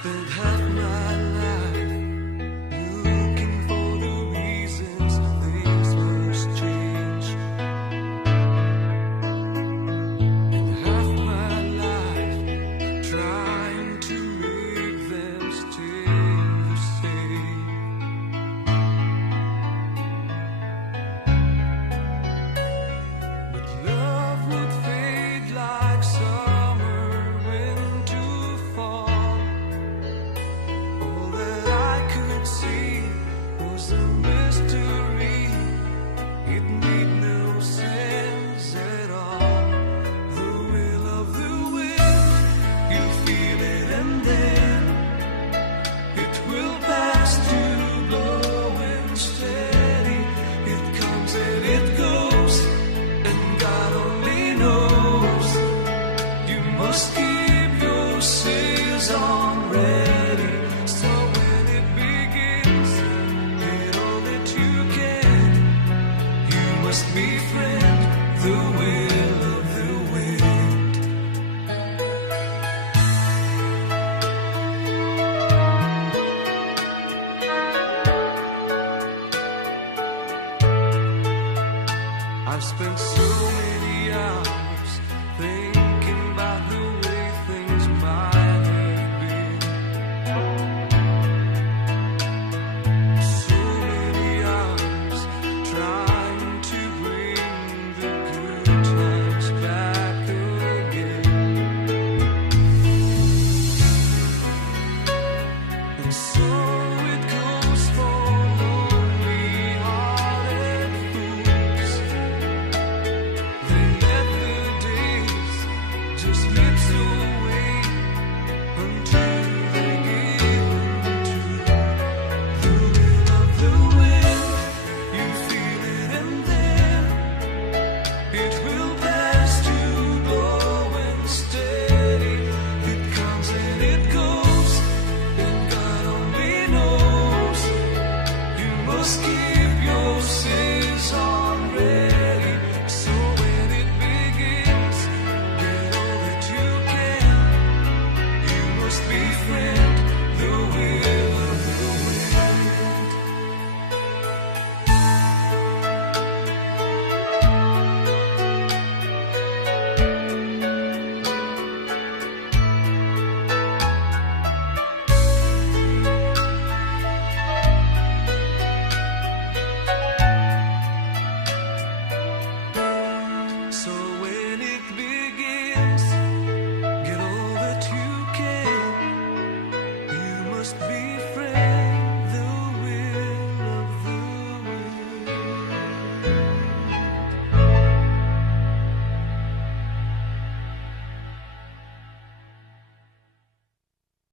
spent half my life looking for the reasons things must change, and half my life trying to make them stay the same. But love would fade like summer into fall. All that I could see was a mystery. It made no sense at all. The will of the wind, you feel it and then it will pass to blowing steady. It comes and it goes, and God only knows. You must keep your sails on ready, so when it begins, get all that you can. You must befriend the will of the wind. I've spent so many hours thinking about the way things might have been. So many hours trying to bring the good times back again. And so it goes for lonely-hearted fools. They let the days just slip away until they give into the will of the wind. You feel it and then it will pass to blowing steady. It comes and it goes, and God only knows. You must keep